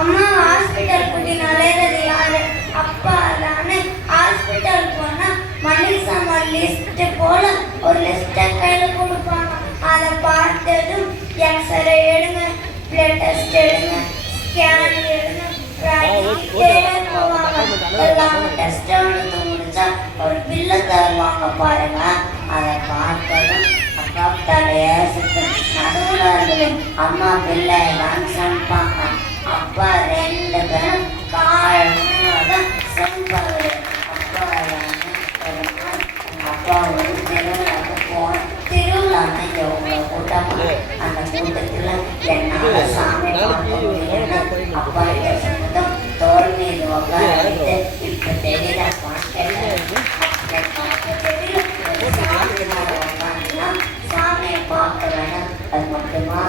அம்மா ஹாஸ்பிட்டல் கூட்டி நுழையிறது யாரு? அப்பா தானே. ஹாஸ்பிட்டல் போனா மளிகை சாமான் லிஸ்ட் போல ஒரு லிஸ்ட்டை கையில கொடுப்பாங்க. அதை பார்த்ததும் எக்ஸ்ரே எடுங்க, பிளட் டெஸ்ட் எடுங்க, ஸ்கேன் எடுங்க, போவாங்க. எல்லாம் டெஸ்ட் எடுத்து முடிச்சா ஒரு பில்லை தருவாங்க பாருங்க. அதை பார்த்ததும் டாக்டரையே நடுவில் அம்மா பிள்ளை தான் சமைப்பாங்க. அப்பா 2 பேரும் காரணம் செம்பாங்க. அப்பா ஒரு திருவிழாக்கு போன திருவிழான்னு எவ்வளோ கூட்டமாக அந்த கூட்டத்தில் என்னால் சாமி பார்க்க முடியல. அப்பா கிட்ட சொன்னதும் தோல் மீது உட்காந்து இப்போ தெரியல சாமியை பார்க்க வேணும். அது மட்டுமா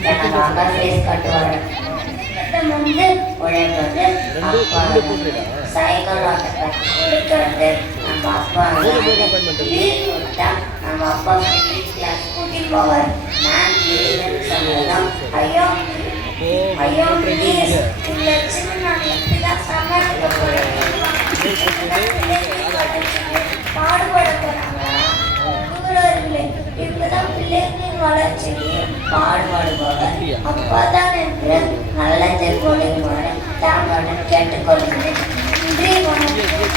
எனக்காக ஃபேஸ் கட்டுவாரு. வந்து உழைப்பது, சைக்கிள் ஓட்ட கற்று கொடுக்கறது. நம்ம அப்பா லீவ் கொடுத்தா நம்ம அப்பா கிளாஸ் கூட்டிட்டு போவார். நான் லீவுன்னு சொன்னதும் ஐயோ ஐயோ ப்ளீஸ் இந்த சின்ன நான் எப்படிதான் சமாளிக்க போறேன், பாடுபட போறாங்களா? இப்பதான் பிள்ளைகளின் வளர்ச்சிக்கு பாடுபடுபவர். அப்பதான் என்று நல்லதை கொடுக்குமாறு தாங்களுடன் கேட்டுக்கொள்கிறேன். நன்றி, வணக்கம்.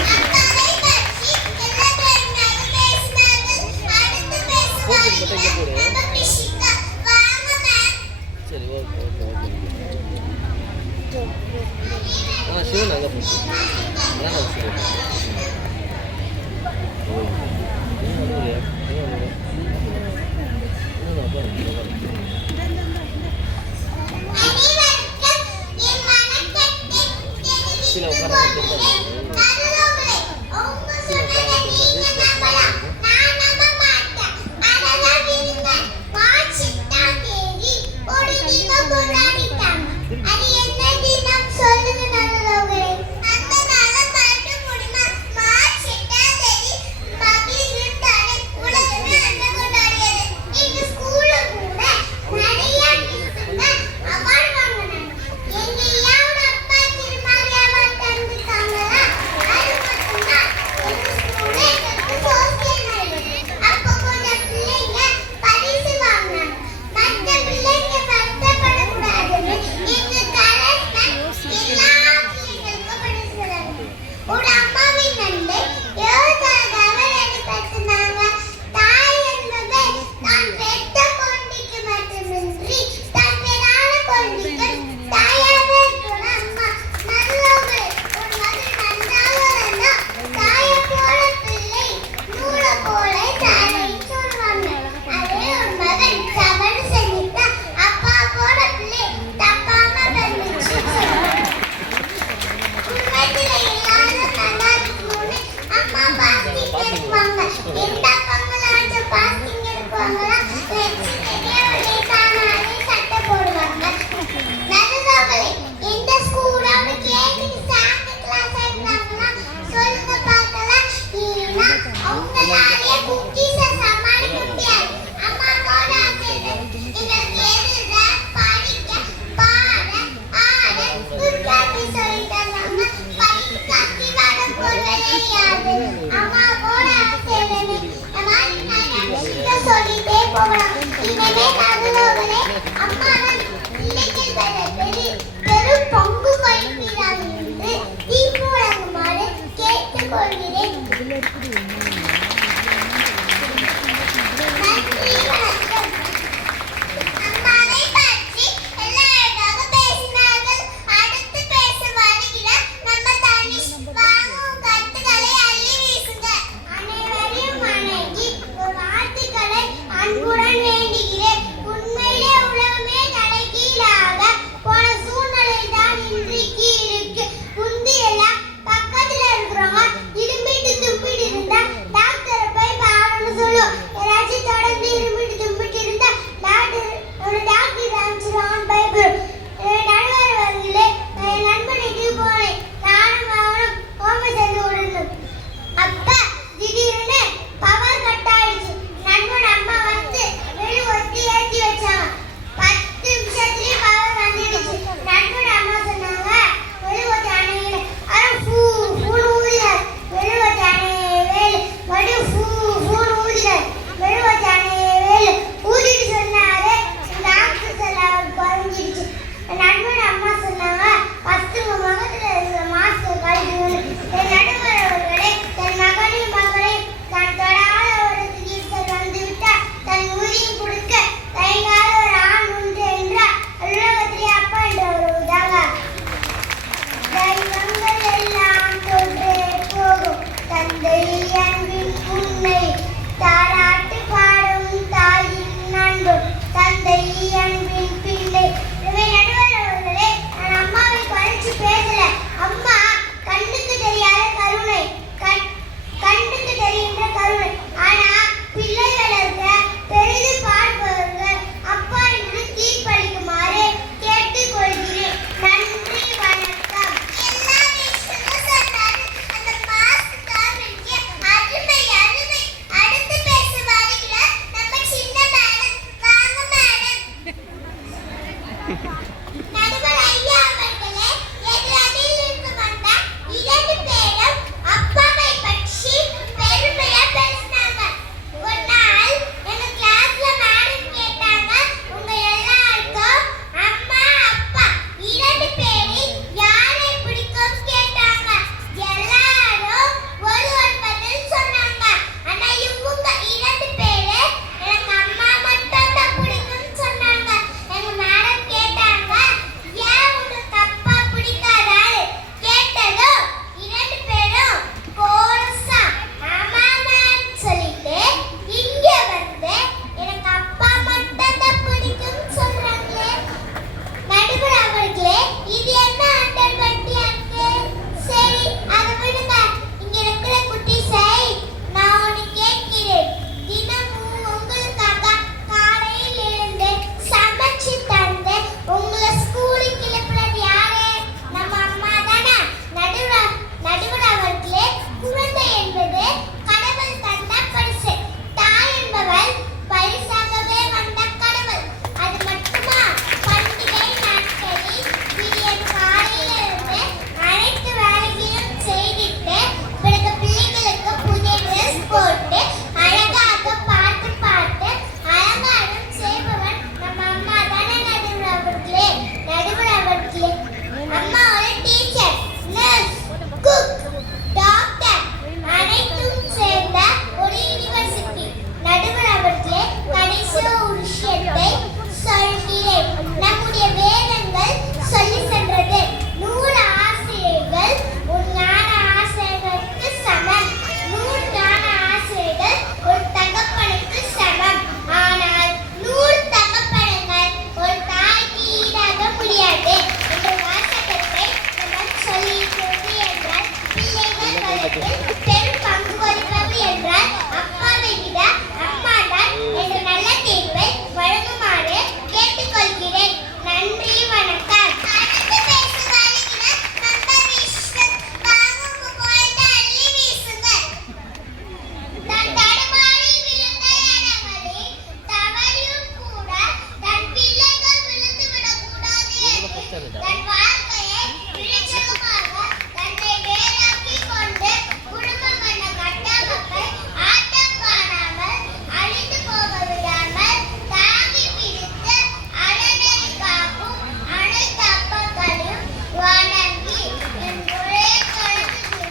தன் வாழ்க்கையை விளைச்சலுமாக தன்னை வேறாக்கிக் கொண்டு குடும்பம் என்ற கட்டமைப்பை ஆட்டம் காணாமல் அழிந்து போக விடாமல் தாங்கி பிடித்து அறநெறி காக்கும் அனைத்து அப்பங்களையும் வணங்கி என் ஒரே கருத்து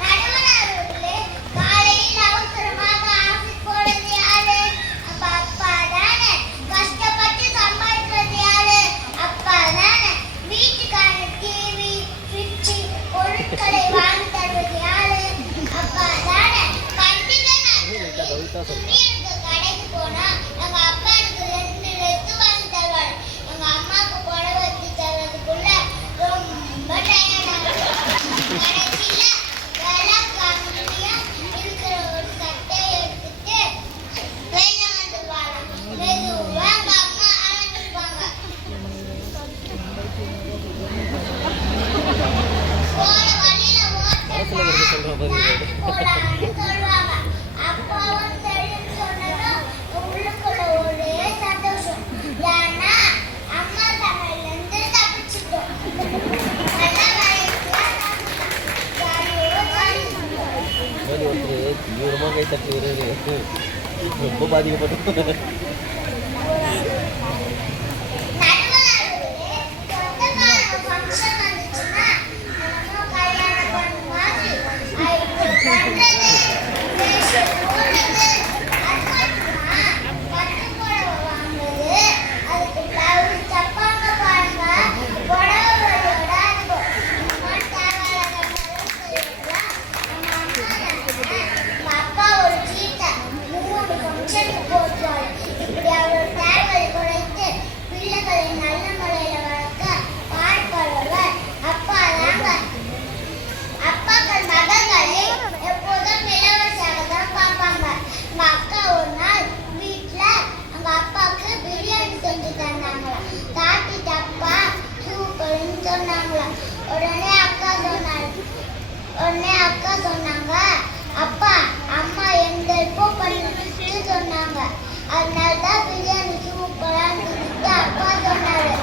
நடுவர் அவர்களே, காலையில் அவசரமாக ஆபீஸ் போறது யாரு? அப்பா தானே. கஷ்டப்பட்டு சம்பாதிக்கிறது யாரு? அப்பா தானே. வீட்டுக்கான டிவி, ஃப்ரிட்ஜ் பொருட்களை வாங்கி தருவது யாரு? அப்பா தானே. பண்டிகை நாட்களில் துணி எடுக்க கடைக்கு போனா எங்க அப்பா எனக்கு 2 லெத்து வாங்கி தருவாரு. எங்க அம்மாவுக்கு புடவை வச்சு தர்றதுக்குள்ள ரொம்ப டயர்ட் ஆகும். கடைசியில விலை கம்மியா இருக்கிற ஒரு சட்டையை எடுத்துட்டு வெளில வந்துருவாங்க. மெதுவா எங்க அம்மா ஆரம்பிப்பாங்க. போற வழியில போலான்னு சொல்லுவாங்க. அப்பாவும் சரின்னு சொன்னதும் உள்ளுக்குள்ள ஒரே சந்தோஷம். ஏன்னா அம்மா சமையல்ல இருந்து தப்பிச்சுட்டோம். நல்ல வயசுல ஜாலியோ ஜாலி. தீவிரமாக கை தட்டி வருது, ரொம்ப பாதிக்கப்பட்டு. நடுவர்களே, சொந்தக்காரங்க ஃபங்க்ஷன் வந்துச்சுன்னா நம்ம கல்யாணம் பண்ண மாதிரி ஐயோ பண்றது, வேஷம் போடுறது, அது மட்டுமா பட்டு புடவை வாங்குறது, அதுக்கு பிளவுஸ் தப்பாங்க பாருங்க. புடவைகளோட அனுபவம் இந்த மாதிரி தேவையில்லாத மரங்களெல்லாம் நம்ம அம்மா தானே. எங்க அப்பா ஒரு சீட்டை 3 ஃபங்க்ஷனுக்கு போட்டுருவாரு. இப்படி அவரோட தேவையை குறைத்து பிள்ளைகளை நல்ல முறையில வளர்க்க பாடுபடுவர் அப்பா தாங்க. அப்பாக்கள் மகள்களை எப்போதும் இளவரசியாக தான் பார்ப்பாங்க. எங்க அக்கா ஒரு நாள் வீட்டுல எங்க அப்பாவுக்கு பிரியாணி செஞ்சு தந்தாங்களாம். தாட்டி தப்பா சூப்பர்னு சொன்னாங்களாம். உடனே அக்கா சொன்னாங்க, அப்பா அம்மா எந்த ஹெல்ப்போ பண்ணுன்னு சொன்னாங்க. அதனால தான் பிரியாணி சூப்பரா இருந்துச்சு அப்பா சொன்னாரு.